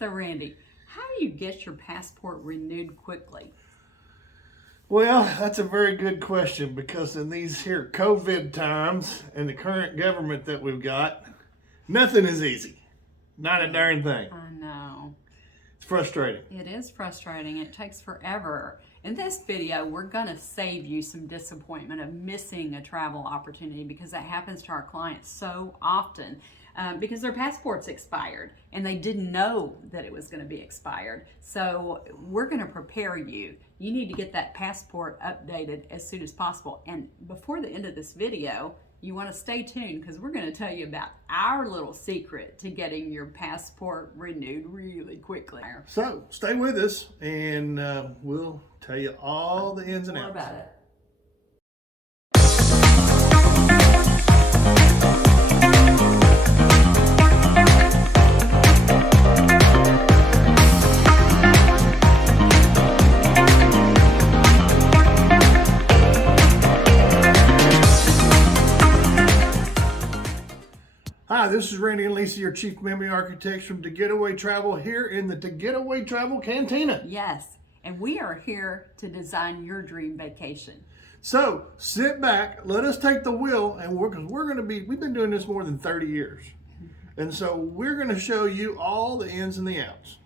So Randy, how do you get your passport renewed quickly? Well, that's a very good question because in these here COVID times and the current government that we've got, nothing is easy. Not a darn thing. I know. It's frustrating. It is frustrating. It takes forever. In this video, we're going to save you some disappointment of missing a travel opportunity because that happens to our clients so often. Because their passport's expired and they didn't know that it was going to be expired. So we're going to prepare you. You need to get that passport updated as soon as possible. And before the end of this video, you want to stay tuned because we're going to tell you about our little secret to getting your passport renewed really quickly. So stay with us and we'll tell you all the ins and outs. More about it. Hi, this is Randy and Lisa, your Chief Memory Architects from Getaway Travel here in the Getaway Travel Cantina. Yes, and we are here to design your dream vacation. So sit back, let us take the wheel, and we've been doing this more than 30 years. And so we're going to show you all the ins and the outs.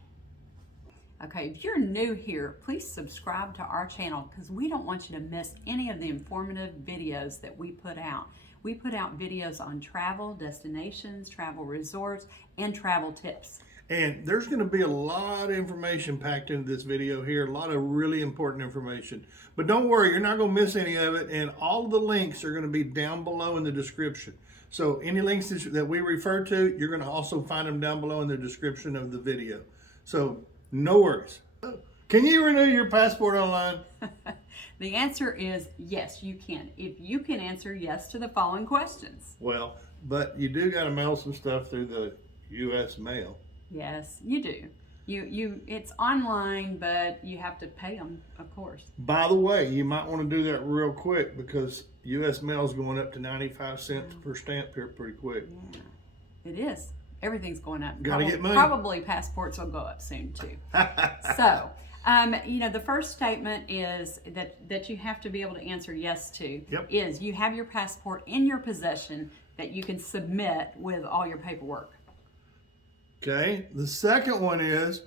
Okay, if you're new here, please subscribe to our channel because we don't want you to miss any of the informative videos that we put out. We put out videos on travel, destinations, travel resorts, and travel tips. And there's going to be a lot of information packed into this video here, a lot of really important information. But don't worry, you're not going to miss any of it, and all of the links are going to be down below in the description. So any links that we refer to, you're going to also find them down below in the description of the video. So no worries. Can you renew your passport online? The answer is yes, you can. If you can answer yes to the following questions. Well, but you do got to mail some stuff through the U.S. mail. Yes, you do. It's online, but you have to pay them, of course. By the way, you might want to do that real quick because U.S. mail is going up to 95 cents per stamp here pretty quick. Yeah, it is. Everything's going up. Gotta get money. Probably passports will go up soon too. So, the first statement is that you have to be able to answer yes to is you have your passport in your possession that you can submit with all your paperwork. Okay. The second one is,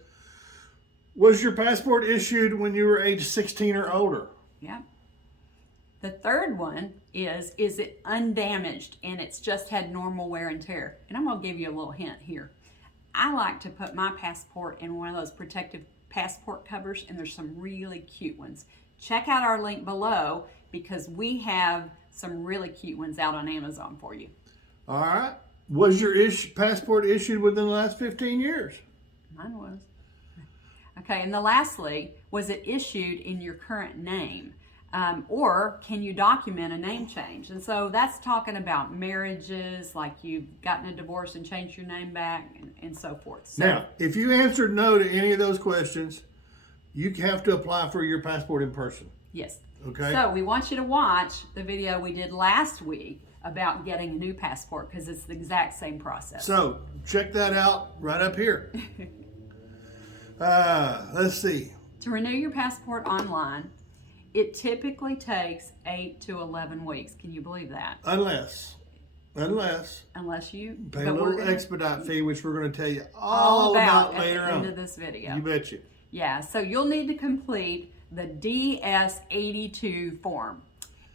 was your passport issued when you were age 16 or older? Yeah. The third one is it undamaged and it's just had normal wear and tear? And I'm going to give you a little hint here. I like to put my passport in one of those protective passport covers, and there's some really cute ones. Check out our link below because we have some really cute ones out on Amazon for you. All right. Was your passport issued within the last 15 years? Mine was. Okay, and lastly, was it issued in your current name? Or can you document a name change? And so that's talking about marriages, like you've gotten a divorce and changed your name back and so forth. So, now, if you answered no to any of those questions, you have to apply for your passport in person. Yes. Okay. So we want you to watch the video we did last week about getting a new passport because it's the exact same process. So check that out right up here. Let's see. To renew your passport online, it typically takes 8 to 11 weeks. Can you believe that? Unless you pay a little expedite fee, which we're going to tell you all about later on. At the end of this video. You betcha. Yeah, so you'll need to complete the DS-82 form,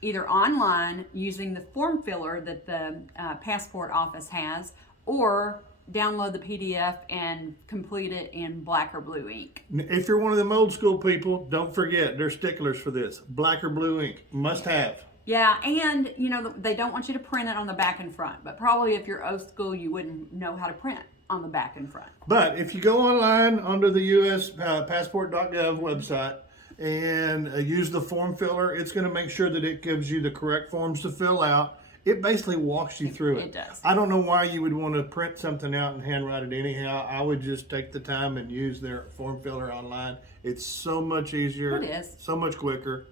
either online using the form filler that the passport office has, or download the PDF and complete it in black or blue ink. If you're one of them old school people, don't forget, they're sticklers for this. Black or blue ink, must have. Yeah, and they don't want you to print it on the back and front, but probably if you're old school, you wouldn't know how to print on the back and front. But if you go online under the US passport.gov website and use the form filler, it's going to make sure that it gives you the correct forms to fill out. It basically walks you through it. It does. I don't know why you would want to print something out and handwrite it anyhow. I would just take the time and use their form filler online. It's so much easier. It is. So much quicker.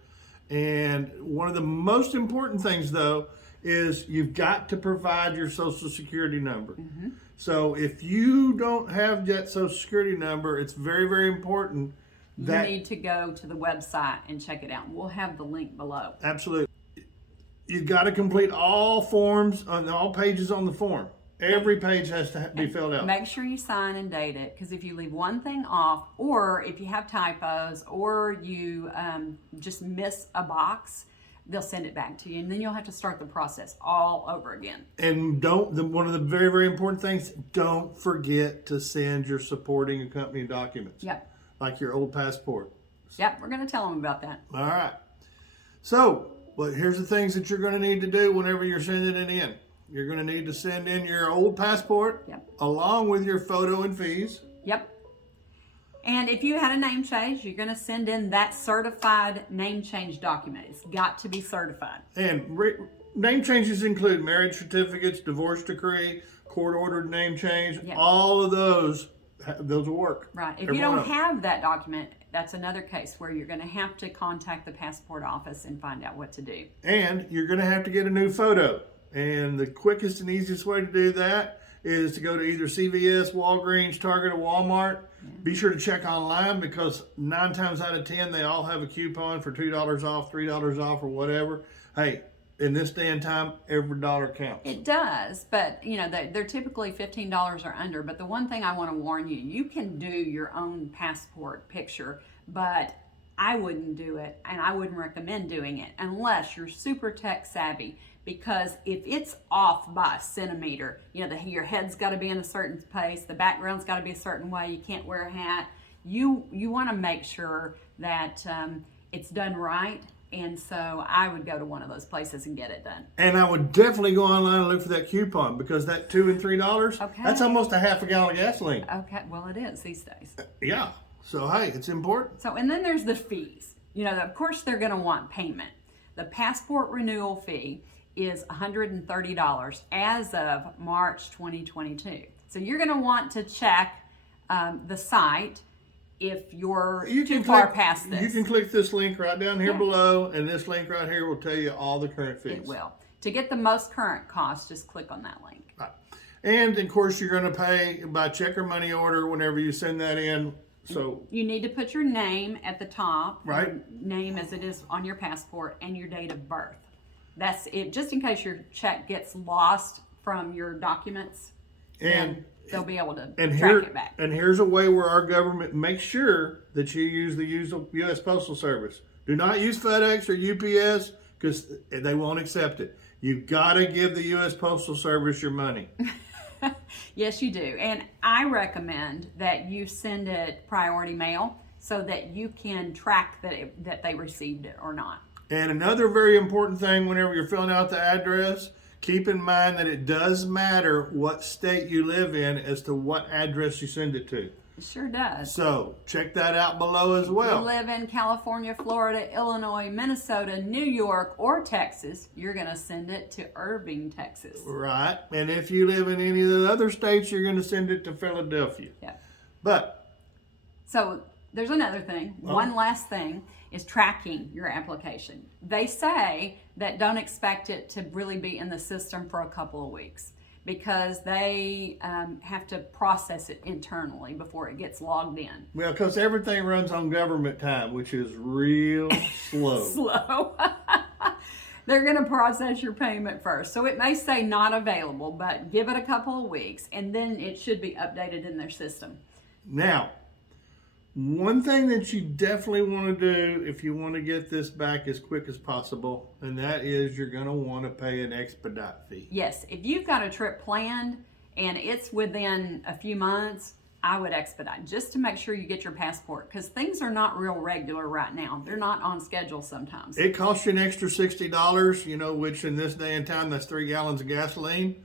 And one of the most important things, though, is you've got to provide your social security number. So if you don't have that social security number, it's very, very important that you need to go to the website and check it out. We'll have the link below. Absolutely. You've got to complete all forms on all pages on the form. Every page has to be filled out. Make sure you sign and date it, because if you leave one thing off, or if you have typos, or you just miss a box, they'll send it back to you, and then you'll have to start the process all over again. And one of the very, very important things, don't forget to send your supporting accompanying documents. Yep. Like your old passport. Yep, we're going to tell them about that. All right. So, here's the things that you're going to need to do whenever you're sending it in. You're going to need to send in your old passport, along with your photo and fees. Yep. And if you had a name change, you're going to send in that certified name change document. It's got to be certified. And name changes include marriage certificates, divorce decree, court-ordered name change. Yep. All of those will work. Right. If you don't have that document, that's another case where you're going to have to contact the passport office and find out what to do. And you're going to have to get a new photo. And the quickest and easiest way to do that is to go to either CVS, Walgreens, Target, or Walmart. Be sure to check online, because 9 times out of 10, they all have a coupon for $2 off, $3 off, or whatever. Hey, in this day and time, every dollar counts. It does, but they're typically $15 or under. But the one thing I want to warn you, you can do your own passport picture, but I wouldn't do it, and I wouldn't recommend doing it unless you're super tech savvy. Because if it's off by a centimeter, your head's got to be in a certain place, the background's got to be a certain way, you can't wear a hat. You want to make sure that it's done right. And so I would go to one of those places and get it done. And I would definitely go online and look for that coupon, because that $2 and $3, that's almost a half a gallon of gasoline. Okay, well, it is these days. Yeah. So, hey, it's important. So, and then there's the fees. Of course, they're going to want payment. The passport renewal fee is $130 as of March 2022. So you're going to want to check the site if you're too far past this. You can click this link right down here below, and this link right here will tell you all the current fees. It will. To get the most current cost, just click on that link. Right. And of course, you're going to pay by check or money order whenever you send that in. So you need to put your name at the top, right? Your name as it is on your passport, and your date of birth. That's it, just in case your check gets lost from your documents, and they'll be able to track it back. And here's a way where our government makes sure that you use the U.S. Postal Service. Do not use FedEx or UPS, because they won't accept it. You've got to give the U.S. Postal Service your money. Yes, you do. And I recommend that you send it priority mail so that you can track that they received it or not. And another very important thing, whenever you're filling out the address, keep in mind that it does matter what state you live in as to what address you send it to. It sure does. So check that out below as well. If you live in California, Florida, Illinois, Minnesota, New York, or Texas, you're going to send it to Irving, Texas. Right. And if you live in any of the other states, you're going to send it to Philadelphia. Yeah. So there's another thing. One last thing is tracking your application. They say that don't expect it to really be in the system for a couple of weeks, because they have to process it internally before it gets logged in. Well, because everything runs on government time, which is real slow. Slow. They're going to process your payment first. So it may say not available, but give it a couple of weeks, and then it should be updated in their system. Now, one thing that you definitely want to do if you want to get this back as quick as possible, and that is you're going to want to pay an expedite fee. Yes, if you've got a trip planned and it's within a few months, I would expedite just to make sure you get your passport, because things are not real regular right now. They're not on schedule sometimes. It costs you an extra $60, which in this day and time, that's 3 gallons of gasoline.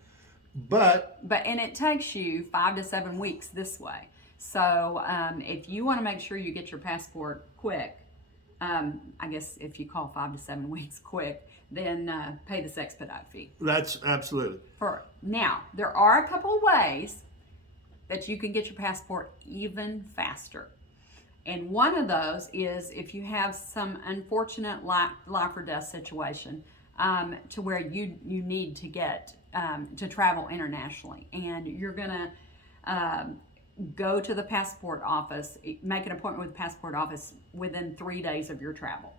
But and it takes you 5 to 7 weeks this way. So if you want to make sure you get your passport quick, I guess if you call 5 to 7 weeks quick, then pay this expedite fee. That's absolutely. Now, there are a couple of ways that you can get your passport even faster. And one of those is if you have some unfortunate life or death situation. to where you need to get to travel internationally, and you're gonna go to the passport office, make an appointment with the passport office within 3 days of your travel.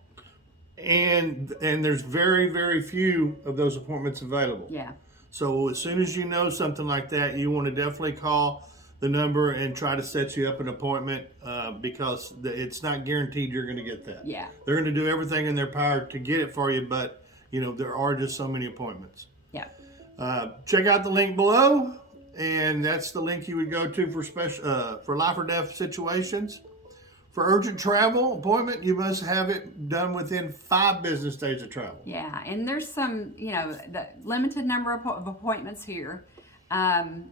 And there's very, very few of those appointments available. Yeah. So as soon as you know something like that, you want to definitely call the number and try to set you up an appointment because it's not guaranteed you're going to get that. Yeah. They're going to do everything in their power to get it for you, but there are just so many appointments. Yeah. Check out the link below, and that's the link you would go to for life or death situations. For urgent travel appointment, you must have it done within 5 business days of travel. Yeah, and there's some, the limited number of appointments here, and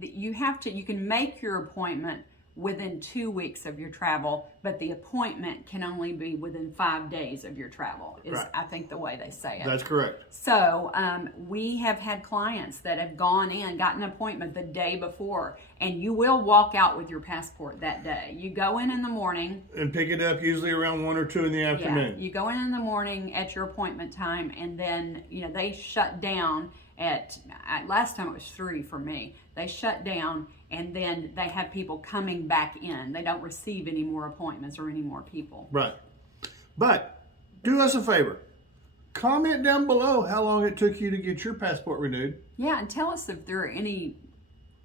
you can make your appointment within 2 weeks of your travel, but the appointment can only be within 5 days of your travel, is Right. I think the way they say it. That's correct. So we have had clients that have gone in, gotten an appointment the day before, and you will walk out with your passport that day. You go in the morning. And pick it up usually around 1 or 2 in the afternoon. Yeah, you go in the morning at your appointment time, and then, they shut down at last time it was 3 for me. They shut down, and then they have people coming back in. They don't receive any more appointments or any more people. Right. But do us a favor. Comment down below how long it took you to get your passport renewed. Yeah, and tell us if there are any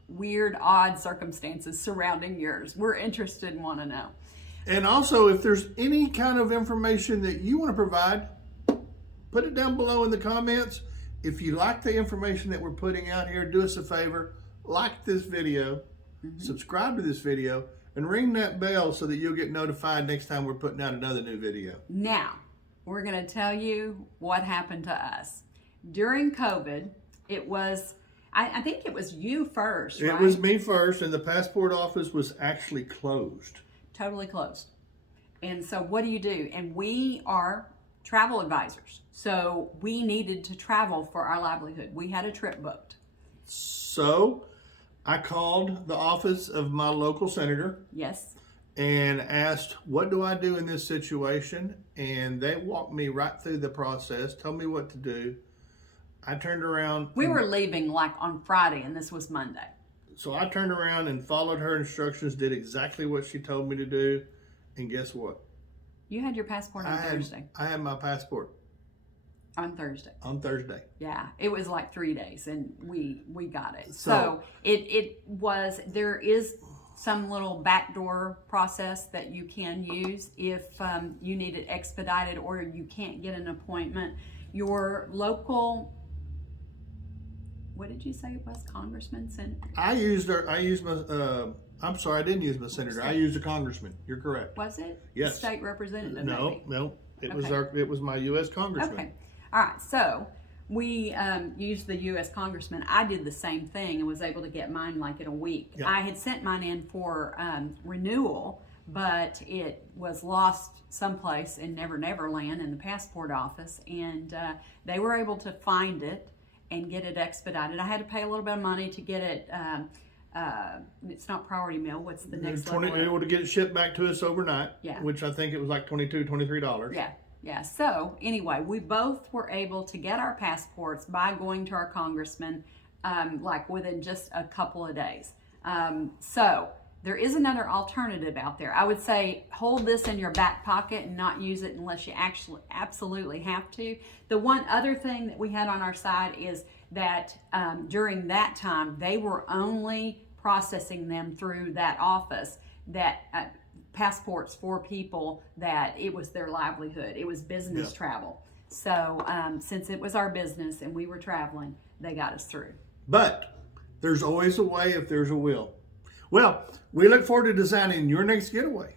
weird, odd circumstances surrounding yours. We're interested and want to know. And also, if there's any kind of information that you want to provide, put it down below in the comments. If you like the information that we're putting out here, do us a favor. Like this video, subscribe to this video, and ring that bell so that you'll get notified next time we're putting out another new video. Now, we're going to tell you what happened to us. During COVID, it was, I think it was you first, right? It was me first, and the passport office was actually closed. Totally closed. And so what do? And we are travel advisors. So we needed to travel for our livelihood. We had a trip booked. So I called the office of my local senator. Yes. And asked, what do I do in this situation? And they walked me right through the process, told me what to do. I turned around. We were leaving like on Friday, and this was Monday. So I turned around and followed her instructions, did exactly what she told me to do. And guess what? You had your passport on Thursday. I had my passport. On Thursday. On Thursday. Yeah, it was like 3 days, and we got it. So there is some little backdoor process that you can use if you need it expedited or you can't get an appointment. Your local, what did you say it was, congressman? I used my, I'm sorry, I didn't use my senator. I used a congressman. You're correct. Was it? Yes. The state representative, No, maybe? it was my U.S. congressman. Okay. All right, so we used the U.S. congressman. I did the same thing and was able to get mine like in a week. Yeah. I had sent mine in for renewal, but it was lost someplace in Never Land in the passport office, and they were able to find it and get it expedited. I had to pay a little bit of money to get it. It's not priority mail. What's the next level? Able to get it shipped back to us overnight. Yeah. Which I think it was like $22, $23. Yeah. Yeah, so anyway, we both were able to get our passports by going to our congressman like within just a couple of days. So there is another alternative out there. I would say hold this in your back pocket and not use it unless you actually absolutely have to. The one other thing that we had on our side is that during that time, they were only processing them through that office, that passports for people that it was their livelihood. It was business travel. So since it was our business and we were traveling, they got us through. But there's always a way if there's a will. Well, we look forward to designing your next getaway.